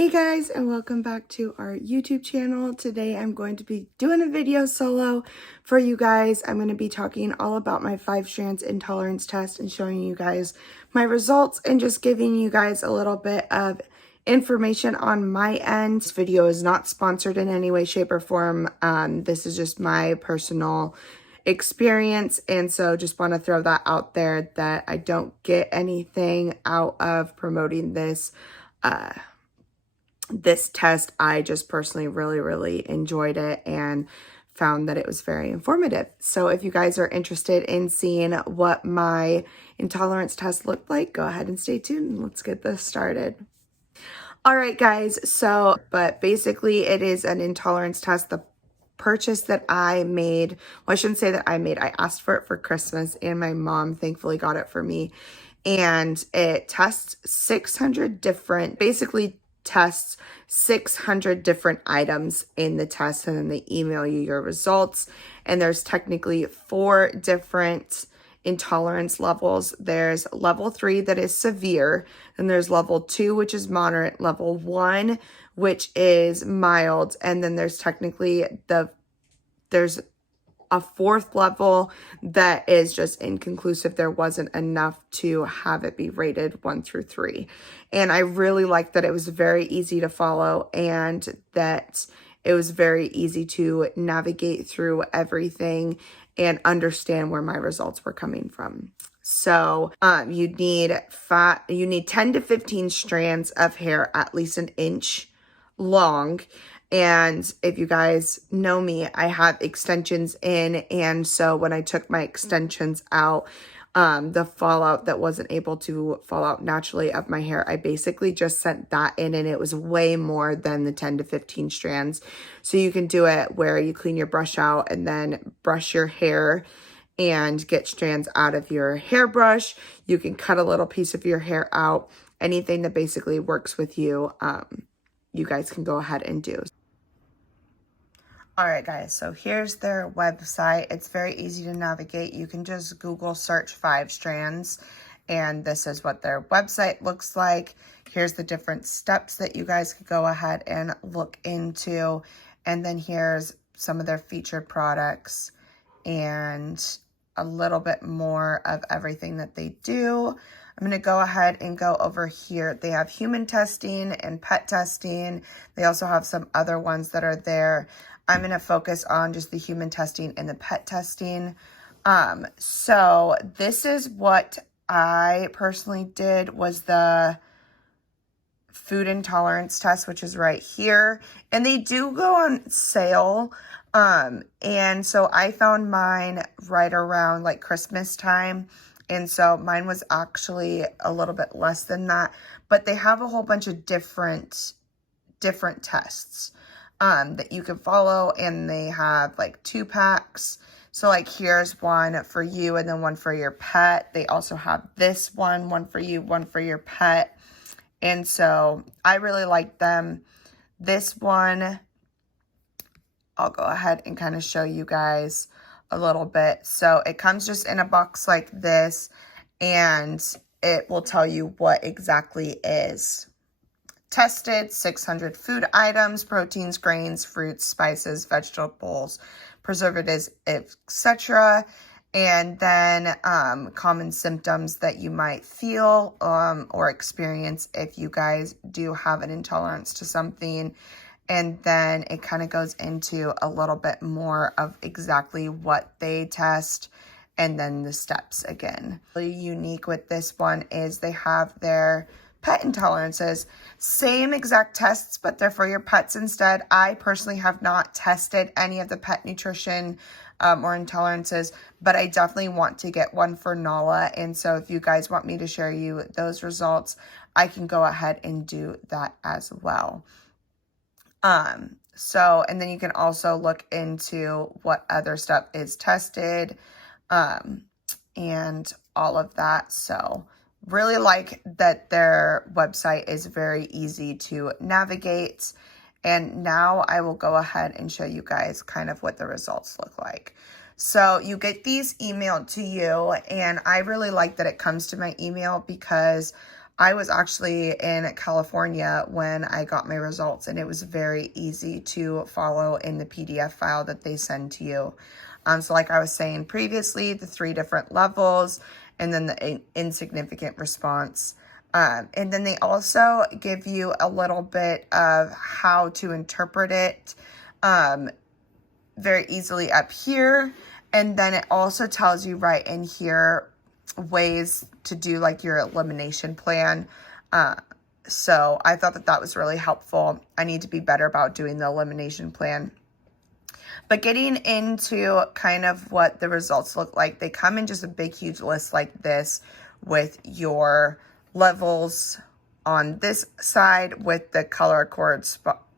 Hey guys, and welcome back to our YouTube channel. Today I'm going to be doing a video solo for you guys. I'm going to be talking all about my 5STRANDS intolerance test and showing you guys my results and just giving you guys a little bit of information on my end. This video is not sponsored in any way, shape, or form. This is just my personal experience, and so just want to throw that out there that I don't get anything out of promoting this test. I just personally really enjoyed it and found that it was very informative. So if you guys are interested in seeing what my intolerance test looked like, go ahead and stay tuned and let's get this started. All right, guys, but basically it is an intolerance test. The purchase that I made, well, I shouldn't say that I made, I asked for it for Christmas and my mom thankfully got it for me. And it tests 600 different, basically tests 600 different items in the test, and then they email you your results. And there's technically 4 different intolerance levels. There's level 3 that is severe, and there's level 2 which is moderate, level 1 which is mild, and then there's technically there's a 4th level that is just inconclusive. There wasn't enough to have it be rated 1 through 3. And I really liked that it was very easy to follow and that it was very easy to navigate through everything and understand where my results were coming from. So you need 10 to 15 strands of hair at least an inch long. And if you guys know me, I have extensions in, and so when I took my extensions out, the fallout that wasn't able to fall out naturally of my hair, I basically just sent that in, and it was way more than the 10 to 15 strands. So you can do it where you clean your brush out and then brush your hair and get strands out of your hairbrush. You can cut a little piece of your hair out. Anything that basically works with you, you guys can go ahead and do. All right, guys, so here's their website. It's very easy to navigate. You can just Google search 5STRANDS, and this is what their website looks like. Here's the different steps that you guys could go ahead and look into. And then here's some of their featured products and a little bit more of everything that they do. I'm going to go ahead and go over here. They have human testing and pet testing. They also have some other ones that are there. I'm going to focus on just the human testing and the pet testing. So this is what I personally did, was the food intolerance test, which is right here. And they do go on sale. And so I found mine right around like Christmas time. And so mine was actually a little bit less than that, but they have a whole bunch of different tests that you can follow, and they have like 2 packs. So like here's one for you and then one for your pet. They also have this one for you, one for your pet. And so I really like them. This one, I'll go ahead and kind of show you guys a little bit. So it comes just in a box like this, and it will tell you what exactly is tested: 600 food items, proteins, grains, fruits, spices, vegetables, preservatives, etc. And then common symptoms that you might feel or experience if you guys do have an intolerance to something. And then it kind of goes into a little bit more of exactly what they test, and then the steps again. Really unique with this one is they have their pet intolerances. Same exact tests, but they're for your pets instead. I personally have not tested any of the pet nutrition or intolerances, but I definitely want to get one for Nala. And so if you guys want me to share you those results, I can go ahead and do that as well. And then you can also look into what other stuff is tested, and all of that. So really like that their website is very easy to navigate. And now I will go ahead and show you guys kind of what the results look like. So you get these emailed to you, and I really like that it comes to my email because I was actually in California when I got my results, and it was very easy to follow in the PDF file that they send to you. So like I was saying previously, the 3 different levels, and then the insignificant response. And then they also give you a little bit of how to interpret it very easily up here. And then it also tells you right in here ways to do like your elimination plan. So I thought that that was really helpful. I need to be better about doing the elimination plan. But getting into kind of what the results look like, they come in just a big, huge list like this with your levels on this side with the color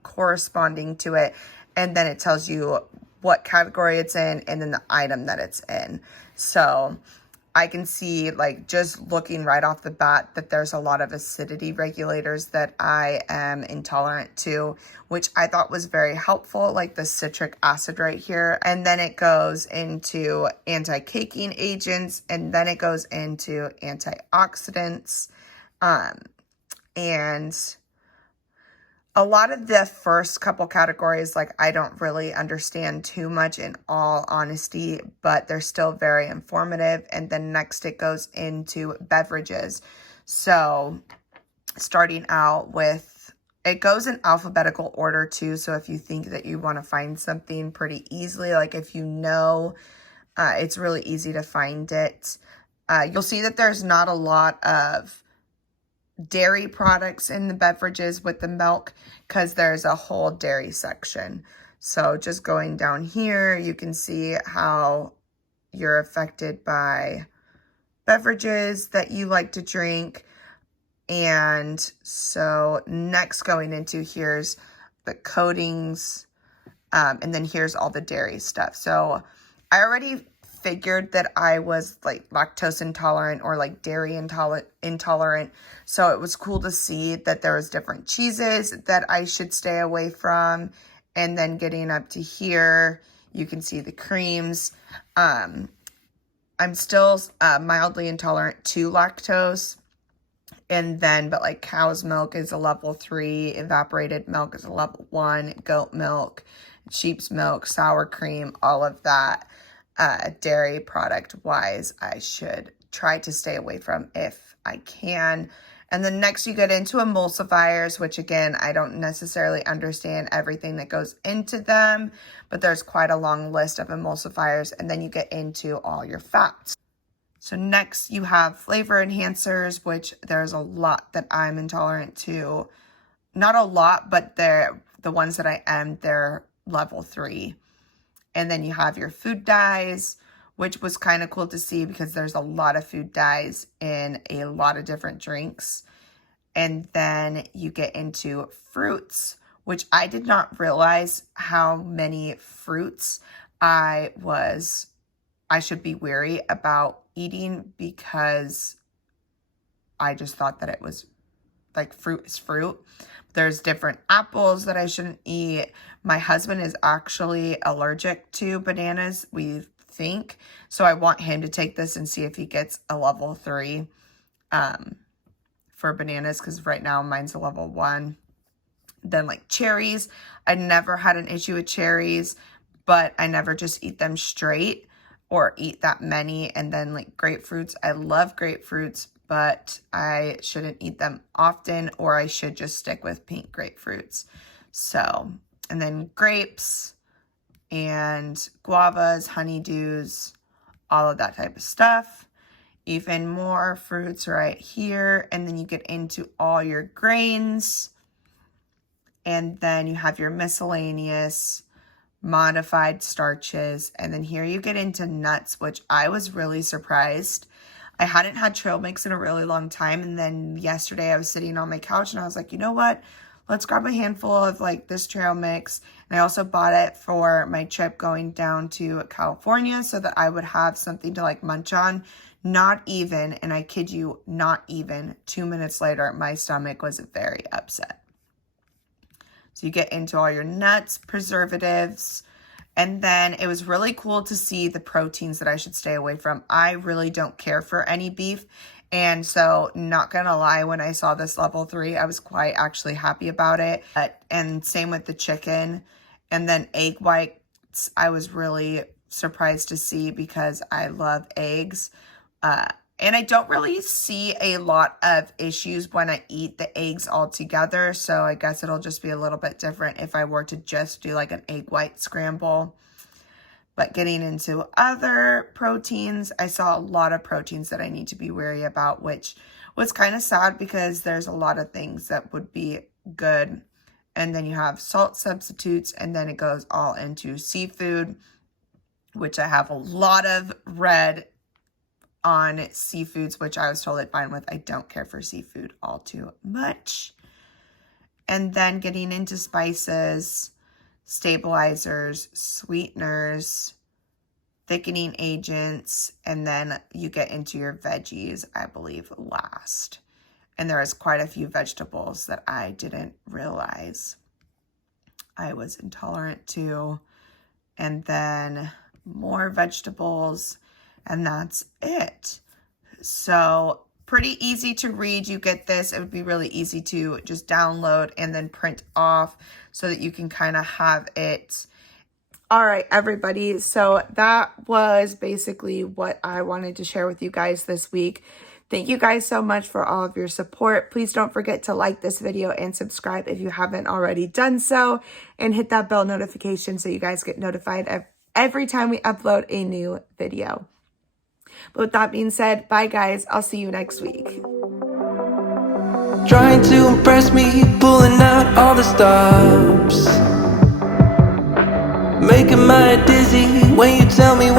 corresponding to it. And then it tells you what category it's in and then the item that it's in. So I can see, like, just looking right off the bat that there's a lot of acidity regulators that I am intolerant to, which I thought was very helpful, like the citric acid right here. And then it goes into anti-caking agents, and then it goes into antioxidants. And a lot of the first couple categories, like, I don't really understand too much in all honesty, but they're still very informative. And then next it goes into beverages. So starting out with, it goes in alphabetical order too. So if you think that you want to find something pretty easily, like if you know, it's really easy to find it. You'll see that there's not a lot of dairy products in the beverages with the milk because there's a whole dairy section. So just going down here, you can see how you're affected by beverages that you like to drink. And so next going into here's the coatings, and then here's all the dairy stuff. So I already figured that I was like lactose intolerant or like dairy intolerant. So it was cool to see that there was different cheeses that I should stay away from. And then getting up to here, you can see the creams. I'm still mildly intolerant to lactose. And then, but like cow's milk is a level 3, evaporated milk is a level 1, goat milk, sheep's milk, sour cream, all of that. Dairy product wise, I should try to stay away from if I can. And then next you get into emulsifiers, which again, I don't necessarily understand everything that goes into them, but there's quite a long list of emulsifiers. And then you get into all your fats. So next you have flavor enhancers, which there's a lot that I'm intolerant to. Not a lot, but they're the ones that I am, they're level 3. And then you have your food dyes, which was kind of cool to see because there's a lot of food dyes in a lot of different drinks. And then you get into fruits, which I did not realize how many fruits I should be wary about eating because I just thought that it was like fruit is fruit. There's different apples that I shouldn't eat. My husband is actually allergic to bananas, we think. So I want him to take this and see if he gets a level 3 for bananas, because right now mine's a level 1. Then like cherries, I never had an issue with cherries, but I never just eat them straight or eat that many. And then like grapefruits, I love grapefruits, but I shouldn't eat them often, or I should just stick with pink grapefruits. So, and then grapes and guavas, honeydews, all of that type of stuff. Even more fruits right here. And then you get into all your grains. And then you have your miscellaneous modified starches. And then here you get into nuts, which I was really surprised. I hadn't had trail mix in a really long time. And then yesterday I was sitting on my couch and I was like, you know what? Let's grab a handful of like this trail mix. And I also bought it for my trip going down to California so that I would have something to like munch on. Not even, and I kid you, not even 2 minutes later, my stomach was very upset. So you get into all your nuts, preservatives, and then it was really cool to see the proteins that I should stay away from. I really don't care for any beef, And so, not gonna lie, when I saw this level 3, I was quite actually happy about it. And same with the chicken. And then egg whites, I was really surprised to see because I love eggs. And I don't really see a lot of issues when I eat the eggs all together. So I guess it'll just be a little bit different if I were to just do like an egg white scramble. But getting into other proteins, I saw a lot of proteins that I need to be wary about, which was kind of sad because there's a lot of things that would be good. And then you have salt substitutes, and then it goes all into seafood, which I have a lot of red on seafoods, which I was totally fine with. I don't care for seafood all too much. And then getting into spices, stabilizers, sweeteners, thickening agents, and then you get into your veggies, I believe, last. And there is quite a few vegetables that I didn't realize I was intolerant to. And then more vegetables, and that's it. So pretty easy to read. You get this. It would be really easy to just download and then print off so that you can kind of have it. All right, everybody. So that was basically what I wanted to share with you guys this week. Thank you guys so much for all of your support. Please don't forget to like this video and subscribe if you haven't already done so, and hit that bell notification so you guys get notified every time we upload a new video. But with that being said, bye guys. I'll see you next week. Trying to impress me, pulling out all the stops, making my head dizzy when you tell me